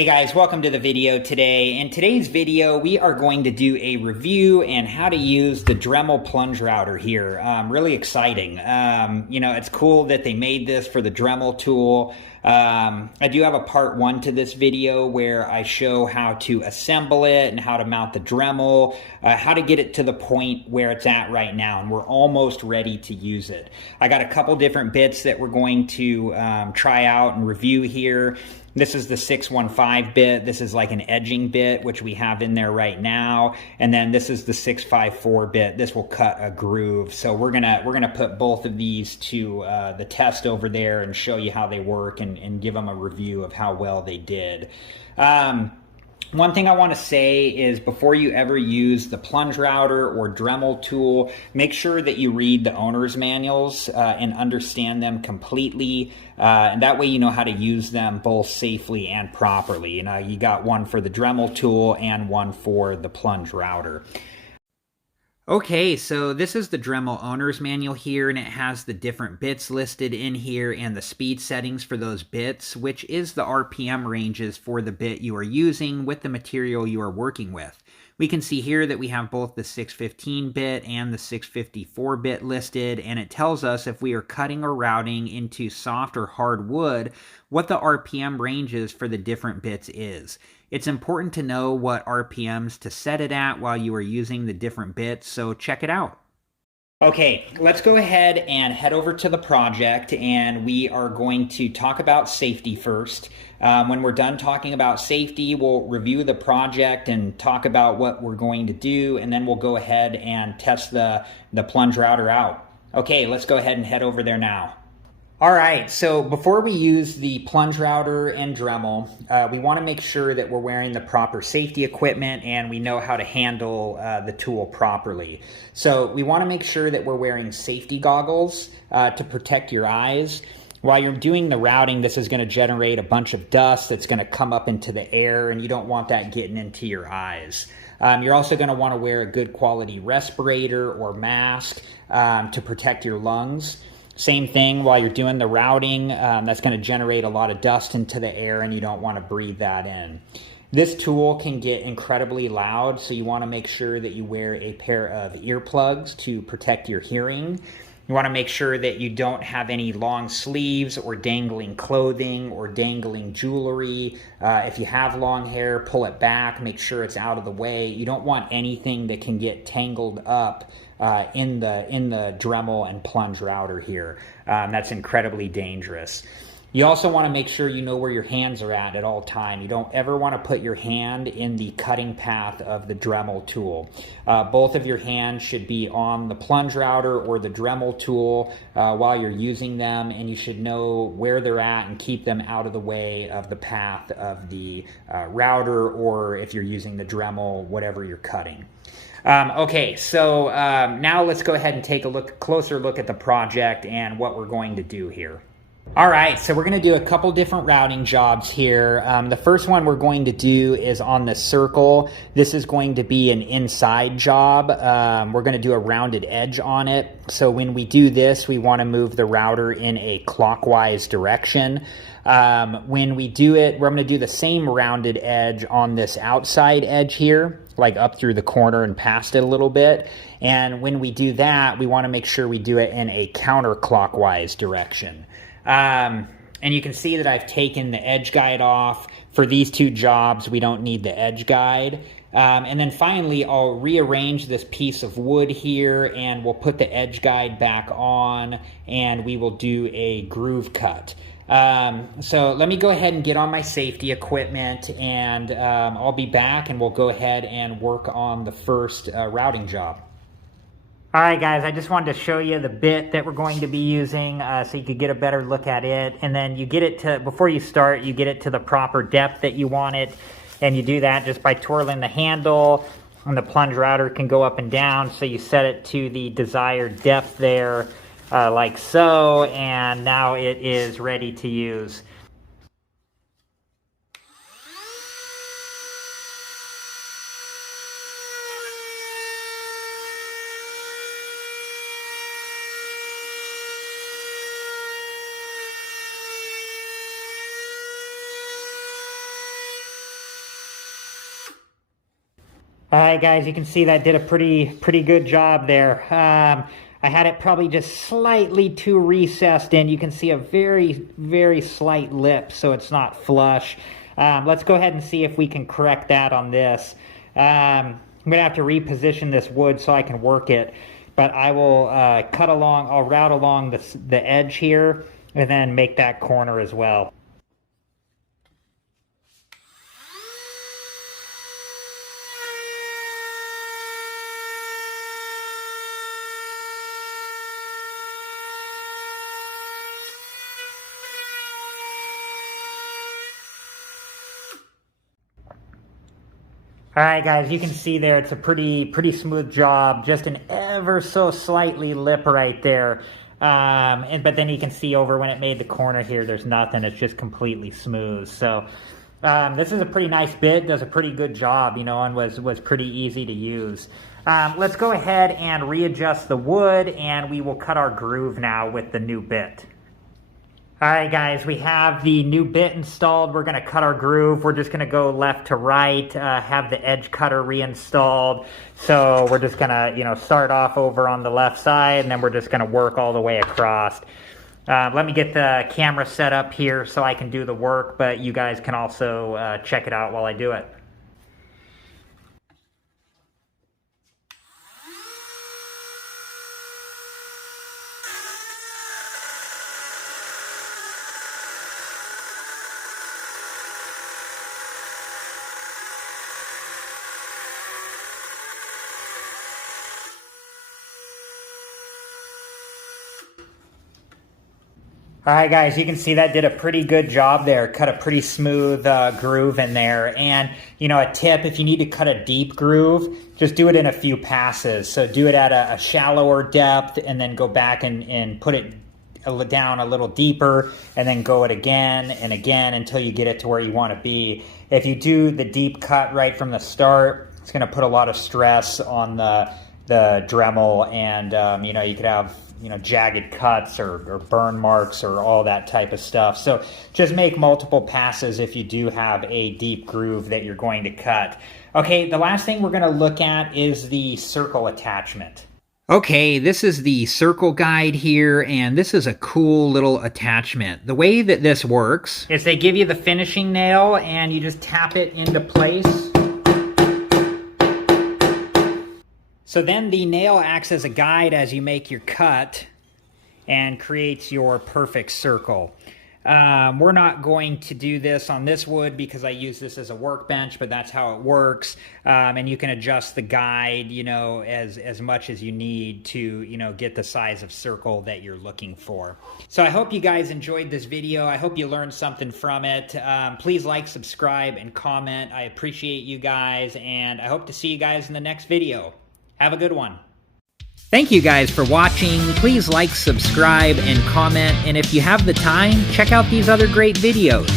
Hey guys, welcome to the video today. In today's video, we are going to do a review and how to use the Dremel Plunge Router here. Really exciting. It's cool that they made this for the Dremel tool. I do have a part 1 to this video where I show how to assemble it and how to mount the Dremel, how to get it to the point where it's at right now, and we're almost ready to use it. I got a couple different bits that we're going to try out and review here. This is the 615 bit. This is like an edging bit, which we have in there right now. And then this is the 654 bit. This will cut a groove. So we're gonna put both of these to the test over there and show you how they work and give them a review of how well they did. One thing I want to say is before you ever use the plunge router or Dremel tool, make sure that you read the owner's manuals and understand them completely. And that way you know how to use them both safely and properly. You got one for the Dremel tool and one for the plunge router. Okay, so this is the Dremel owner's manual here, and it has the different bits listed in here and the speed settings for those bits, which is the RPM ranges for the bit you are using with the material you are working with. We can see here that we have both the 615 bit and the 654 bit listed, and it tells us if we are cutting or routing into soft or hard wood, what the RPM ranges for the different bits is. It's important to know what RPMs to set it at while you are using the different bits, so check it out. Okay, let's go ahead and head over to the project, and we are going to talk about safety first. When we're done talking about safety, we'll review the project and talk about what we're going to do, and then we'll go ahead and test the plunge router out. Okay, let's go ahead and head over there now. All right, so before we use the plunge router and Dremel, we want to make sure that we're wearing the proper safety equipment and we know how to handle the tool properly. So we want to make sure that we're wearing safety goggles to protect your eyes. While you're doing the routing, this is going to generate a bunch of dust that's going to come up into the air, and you don't want that getting into your eyes. You're also going to want to wear a good quality respirator or mask to protect your lungs. Same thing while you're doing the routing, that's going to generate a lot of dust into the air and you don't want to breathe that in. This tool can get incredibly loud, so you want to make sure that you wear a pair of earplugs to protect your hearing. You want to make sure that you don't have any long sleeves or dangling clothing or dangling jewelry. If you have long hair, pull it back, make sure it's out of the way. You don't want anything that can get tangled up in the Dremel and plunge router here. That's incredibly dangerous. You also want to make sure you know where your hands are at all time. You don't ever want to put your hand in the cutting path of the Dremel tool. Both of your hands should be on the plunge router or the Dremel tool while you're using them, and you should know where they're at and keep them out of the way of the path of the router, or if you're using the Dremel, whatever you're cutting. Okay, so now let's go ahead and take a closer look at the project and what we're going to do here. All right, so we're going to do a couple different routing jobs here. The first one we're going to do is on the circle. This is going to be an inside job. We're going to do a rounded edge on it. So when we do this, we want to move the router in a clockwise direction. When we do it, we're going to do the same rounded edge on this outside edge here, like up through the corner and past it a little bit. And when we do that, we want to make sure we do it in a counterclockwise direction. And you can see that I've taken the edge guide off. For these two jobs, we don't need the edge guide. And then finally, I'll rearrange this piece of wood here, and we'll put the edge guide back on, and we will do a groove cut. So let me go ahead and get on my safety equipment, and I'll be back, and we'll go ahead and work on the first routing job. All right, guys, I just wanted to show you the bit that we're going to be using so you could get a better look at it. And then you get it to, before you start, you get it to the proper depth that you want it. And you do that just by twirling the handle, and the plunge router can go up and down. So you set it to the desired depth there, like so, and now it is ready to use. All right, guys, you can see that did a pretty good job there. I had it probably just slightly too recessed in. You can see a very slight lip, so it's not flush. Let's go ahead and see if we can correct that on this. I'm gonna have to reposition this wood so I can work it, but I will I'll route along the edge here and then make that corner as well. All right, guys, you can see there it's a pretty smooth job, just an ever so slightly lip right there. But then you can see over when it made the corner here, there's nothing. It's just completely smooth. So this is a pretty nice bit, does a pretty good job, you know, and was pretty easy to use. Let's go ahead and readjust the wood, and we will cut our groove now with the new bit. All right, guys, we have the new bit installed. We're gonna cut our groove. We're just gonna go left to right, have the edge cutter reinstalled. So we're just gonna, you know, start off over on the left side, and then we're just gonna work all the way across. Let me get the camera set up here so I can do the work, but you guys can also check it out while I do it. All right, guys, you can see that did a pretty good job there. Cut a pretty smooth groove in there. And, you know, a tip, if you need to cut a deep groove, just do it in a few passes. So do it at a shallower depth and then go back and put it down a little deeper and then go it again and again until you get it to where you want to be. If you do the deep cut right from the start, it's going to put a lot of stress on the Dremel, and, you know, you could have, you know, jagged cuts or burn marks or all that type of stuff. So just make multiple passes if you do have a deep groove that you're going to cut. Okay, the last thing we're going to look at is the circle attachment. Okay, this is the circle guide here, and this is a cool little attachment. The way that this works is they give you the finishing nail, and you just tap it into place. So then the nail acts as a guide as you make your cut and creates your perfect circle. We're not going to do this on this wood because I use this as a workbench, but that's how it works. And you can adjust the guide, you know, as much as you need to, you know, get the size of circle that you're looking for. So I hope you guys enjoyed this video. I hope you learned something from it. Please like, subscribe, and comment. I appreciate you guys, and I hope to see you guys in the next video. Have a good one. Thank you guys for watching. Please like, subscribe, and comment. And if you have the time, check out these other great videos.